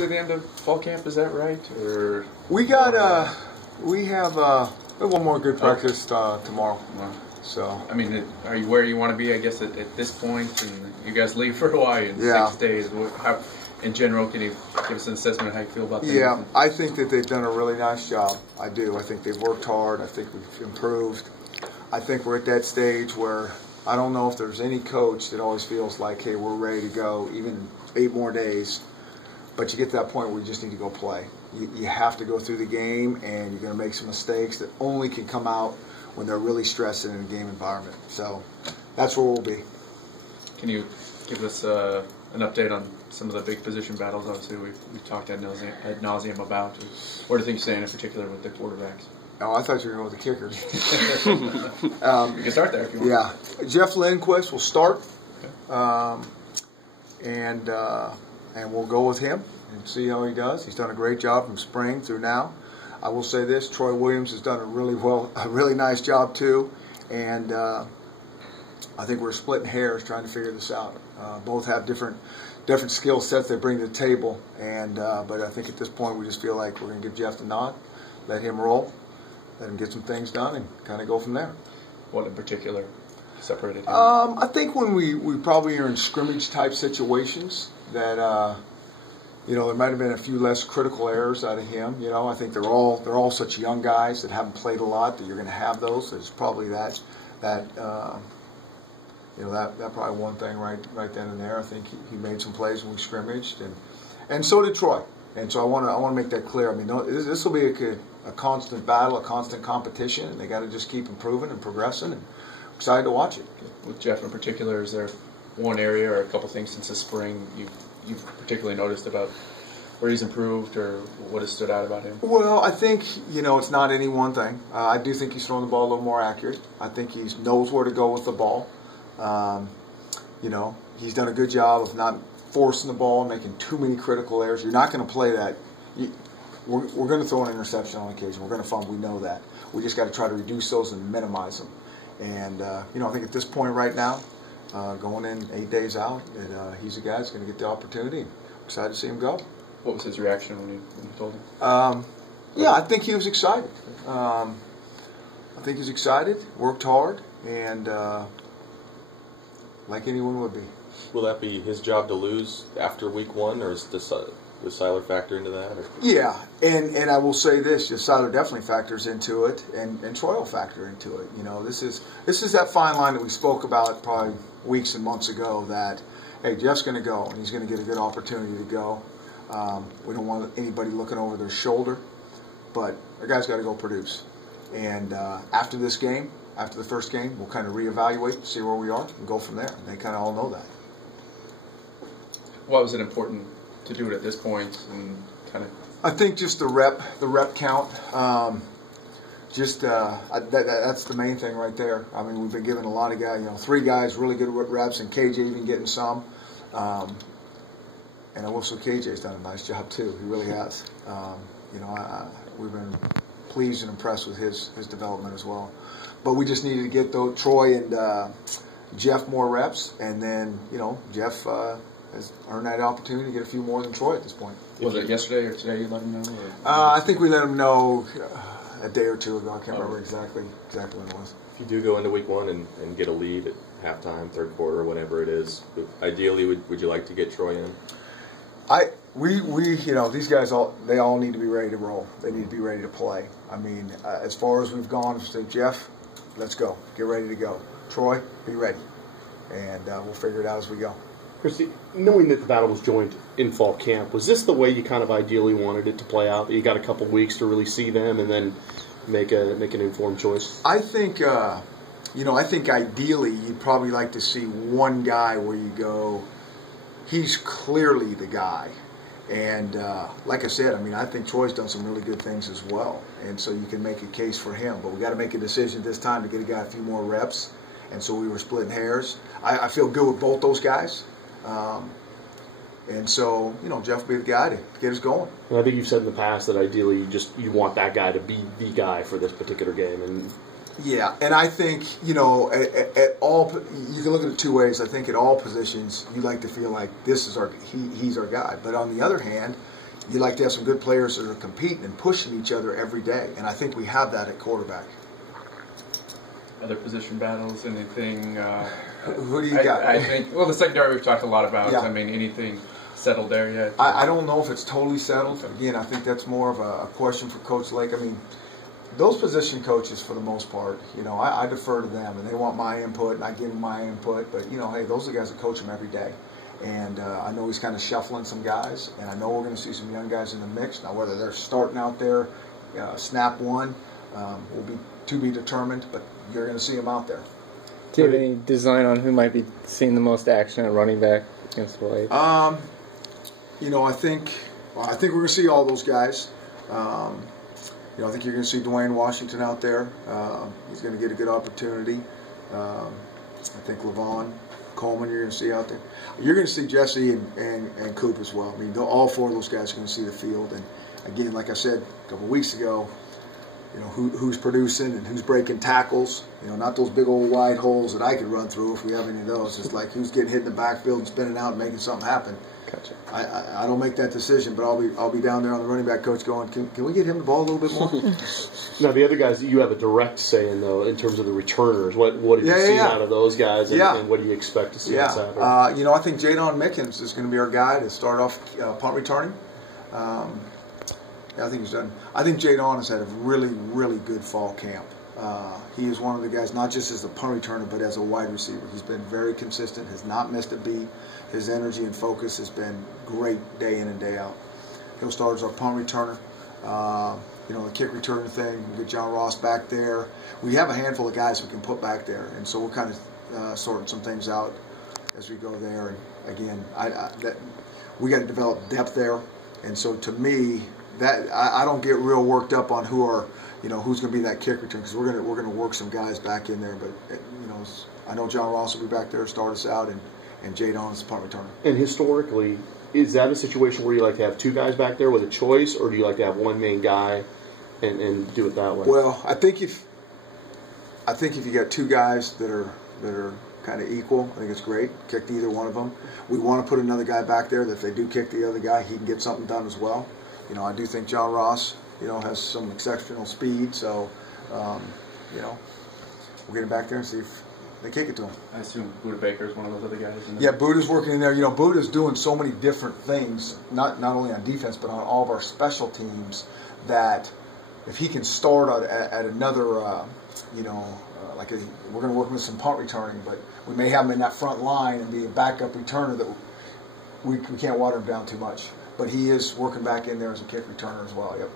At the end of fall camp, is that right? Or we have one more good practice tomorrow. Wow. So I mean, are you where you want to be? I guess at this point, and you guys leave for Hawaii in 6 days. How, in general, can you give us an assessment of how you feel about things? Yeah, I think that they've done a really nice job. I do. I think they've worked hard. I think we've improved. I think we're at that stage where I don't know if there's any coach that always feels like, hey, we're ready to go, even 8 more days. But you get to that point where you just need to go play. You have to go through the game, and you're going to make some mistakes that only can come out when they're really stressed in a game environment. So that's where we'll be. Can you give us an update on some of the big position battles? Obviously, we've talked ad nauseum about. Where do things stand in particular with the quarterbacks? Oh, I thought you were going with the kickers. You can start there if you want. Yeah. Jeff Lindquist will start. Okay. And we'll go with him and see how he does. He's done a great job from spring through now. I will say this: Troy Williams has done a really nice job too. And I think we're splitting hairs trying to figure this out. Both have different skill sets they bring to the table. And but I think at this point we just feel like we're going to give Jeff the nod, let him roll, let him get some things done, and kind of go from there. What in particular separated him? I think when we probably are in scrimmage type situations that there might have been a few less critical errors out of him. I think they're all such young guys that haven't played a lot that you're going to have those. There's probably that probably one thing right then and there. I think he made some plays when we scrimmaged, and so did Troy. And so I want to make that clear. I mean, this will be a constant battle, a constant competition, and they got to just keep improving and progressing. And I'm excited to watch it. With Jeff in particular, is there one area or a couple things since the spring you've particularly noticed about where he's improved or what has stood out about him? Well, I think it's not any one thing. I do think he's throwing the ball a little more accurate. I think he knows where to go with the ball. He's done a good job of not forcing the ball and making too many critical errors. You're not going to play that. We're going to throw an interception on occasion. We're going to fumble. We know that. We just got to try to reduce those and minimize them. And I think at this point right now, going in 8 days out, that he's a guy that's going to get the opportunity. I'm excited to see him go. What was his reaction when you told him? Yeah, I think he was excited. Worked hard, and like anyone would be. Will that be his job to lose after week 1, or is the Seiler factor into that? Or? Yeah, and I will say this: Seiler definitely factors into it, and Troy will factor into it. This is that fine line that we spoke about probably weeks and months ago. That hey, Jeff's going to go, and he's going to get a good opportunity to go. We don't want anybody looking over their shoulder, but our guy's got to go produce. And after this game, after the first game, we'll kind of reevaluate, see where we are, and go from there. And they kind of all know that. Why was it important to do it at this point? And kind of, I think just the rep count. That's the main thing right there. I mean, we've been giving a lot of guys, 3 guys really good reps, and KJ even getting some. And I will say KJ's done a nice job too. He really has. We've been pleased and impressed with his development as well. But we just needed to get Troy and Jeff more reps, and then Jeff has earned that opportunity to get a few more than Troy at this point. Was it yesterday or today you let him know? I think we let him know a day or 2 ago. I can't remember exactly when it was. If you do go into week 1 and get a lead at halftime, third quarter, whatever it is, ideally would you like to get Troy in? These guys they all need to be ready to roll. They need to be ready to play. I mean, as far as we've gone, say, Jeff, let's go. Get ready to go. Troy, be ready. And we'll figure it out as we go. Chris, knowing that the battle was joined in fall camp, was this the way you kind of ideally wanted it to play out? That you got a couple weeks to really see them and then make an informed choice? I think, I think ideally you'd probably like to see one guy where you go, he's clearly the guy. And like I said, I think Troy's done some really good things as well. And so you can make a case for him. But we got to make a decision this time to get a guy a few more reps. And so we were splitting hairs. I feel good with both those guys. And so, Jeff will be the guy to get us going. And I think you've said in the past that ideally you want that guy to be the guy for this particular game. And yeah, and I think, at all, you can look at it 2 ways. I think at all positions, you like to feel like this is he's our guy. But on the other hand, you like to have some good players that are competing and pushing each other every day, and I think we have that at quarterback. Other position battles, anything? Who do you got? I think, well, the secondary we've talked a lot about. Yeah. I mean, anything settled there yet? I don't know if it's totally settled. Again, I think that's more of a question for Coach Lake. I mean, those position coaches, for the most part, I defer to them, and they want my input, and I give them my input. But, hey, those are the guys that coach them every day. And I know he's kind of shuffling some guys, and I know we're going to see some young guys in the mix. Now, whether they're starting out there, snap one, will be to be determined, but you're going to see them out there. Do you have any design on who might be seeing the most action at running back against Hawaii? I think we're going to see all those guys. I think you're going to see Dwayne Washington out there. He's going to get a good opportunity. I think Levon Coleman you're going to see out there. You're going to see Jesse and Coop as well. I mean, all four of those guys are going to see the field. And again, like I said a couple of weeks ago, who's producing and who's breaking tackles. Not those big old wide holes that I could run through if we have any of those. It's like who's getting hit in the backfield and spinning out and making something happen. Gotcha. I don't make that decision, but I'll be down there on the running back coach going, can we get him the ball a little bit more? Now the other guys, you have a direct say in though in terms of the returners. What have you seen out of those guys, and what do you expect to see on Saturday? I think Jadon Mickens is going to be our guy to start off punt returning. I think he's done. I think Jadon has had a really, really good fall camp. He is one of the guys, not just as a punt returner, but as a wide receiver. He's been very consistent, has not missed a beat. His energy and focus has been great day in and day out. He'll start as our punt returner. The kick returner thing, we get John Ross back there. We have a handful of guys we can put back there, and so we're kind of sorting some things out as we go there. And again, we got to develop depth there, and so to me, that I don't get real worked up on who's going to be that kick return, because we're going to work some guys back in there. But I know John Ross will be back there to start us out, and Jadon is the punt returner. And historically, is that a situation where you like to have two guys back there with a choice, or do you like to have one main guy and do it that way? Well, I think if you got two guys that are kind of equal, I think it's great. Kick to either one of them. We want to put another guy back there that if they do kick the other guy, he can get something done as well. I do think John Ross, has some exceptional speed, so, we'll get him back there and see if they kick it to him. I assume Buda Baker is one of those other guys. Yeah, Buda's working in there. Buda's doing so many different things, not only on defense, but on all of our special teams, that if he can start at another, we're going to work with some punt returning, but we may have him in that front line and be a backup returner that we can't water him down too much. But he is working back in there as a kick returner as well. Yep.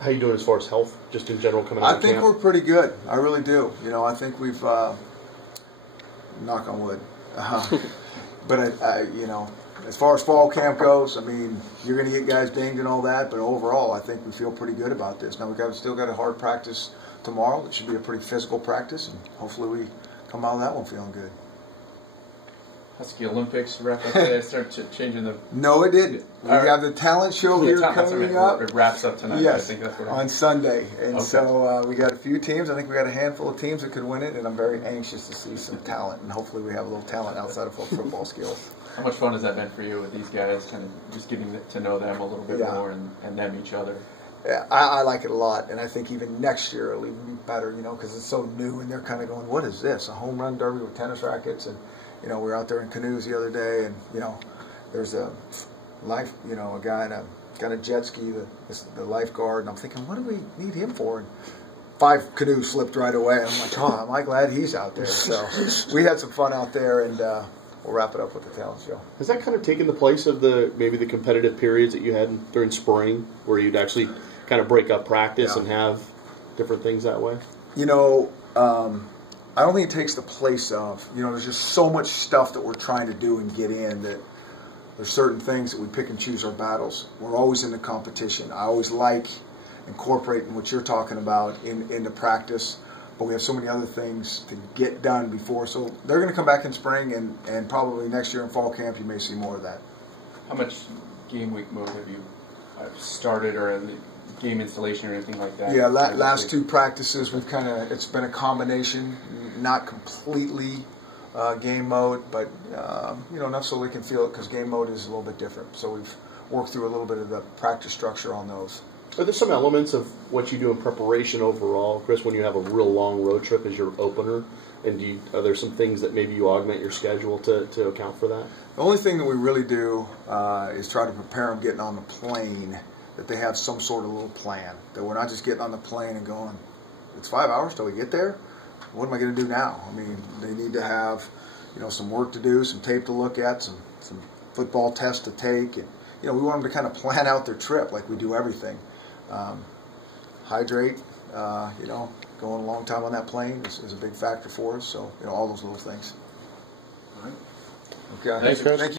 How you doing as far as health, just in general, coming out of camp? I think we're pretty good. I really do. I think we've, knock on wood. But as far as fall camp goes, I mean, you're going to get guys dinged and all that. But overall, I think we feel pretty good about this. Now we've still got a hard practice tomorrow. It should be a pretty physical practice, and hopefully we come out of that one feeling good. Husky Olympics wrap up today. Start changing the. No, it didn't. We have the talent show here coming up. It wraps up tonight. Yes, I think that's what on Sunday, and so we got a few teams. I think we got a handful of teams that could win it, and I'm very anxious to see some talent, and hopefully we have a little talent outside of football skills. How much fun has that been for you with these guys, kind of just getting to know them a little bit more and them each other? Yeah, I like it a lot, and I think even next year it'll even be better, because it's so new, and they're kind of going, "What is this? A home run derby with tennis rackets?" And we were out there in canoes the other day, and there's a a guy in a jet ski, the lifeguard, and I'm thinking, what do we need him for? And 5 canoes slipped right away. I'm like, oh, am I glad he's out there? So we had some fun out there, and we'll wrap it up with the talent show. Has that kind of taken the place of maybe the competitive periods that you had during spring, where you'd actually kind of break up practice and have different things that way? I don't think it takes the place of, there's just so much stuff that we're trying to do and get in that there's certain things that we pick and choose our battles. We're always in the competition. I always like incorporating what you're talking about into practice, but we have so many other things to get done before. So they're going to come back in spring, and probably next year in fall camp you may see more of that. How much game week mode have you started, or in the game installation or anything like that? Yeah, last 2 practices we've it's been a combination, not completely game mode, but enough so we can feel it, because game mode is a little bit different. So work through a little bit of the practice structure on those. Are there some elements of what you do in preparation overall, Chris, when you have a real long road trip as your opener? And are there some things that maybe you augment your schedule to account for that? The only thing that we really do is try to prepare them getting on the plane, that they have some sort of little plan, that we're not just getting on the plane and going, it's 5 hours till we get there? What am I going to do now? I mean, they need to have, some work to do, some tape to look at, some football tests to take, and we want them to kind of plan out their trip like we do everything. Hydrate, going a long time on that plane is a big factor for us. So, all those little things. All right. Okay. Thanks, Coach. Thank you.